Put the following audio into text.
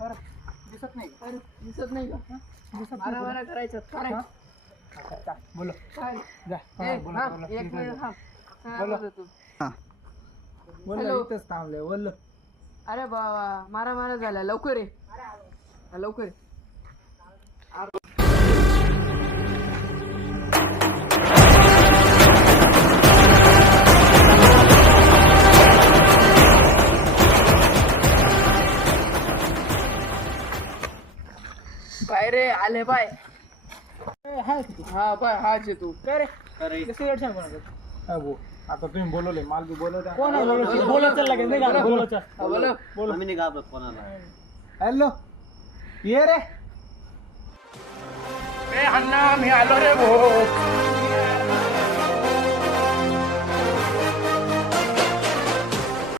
दिसत नाही अरे दिसत नाही का? मारा मारा करायचं बोलो काय जा एक मिनिट थांब. हा, बोला. बोल तू. बोल हॅलो. इथंच थांबले बोल. अरे बाबा मारा मारा झाला लवकर ये लवकर ये. बाय रे आले बाय हा बाय हाच आहे तू काय रे सिगरेट छान कोणाचं आता तुम्ही बोलवले माल बी बोलवता बोलो आम्ही नाही घाबरत कोणाला. हॅलो ये रे अण्णा मी आलो रे भाऊ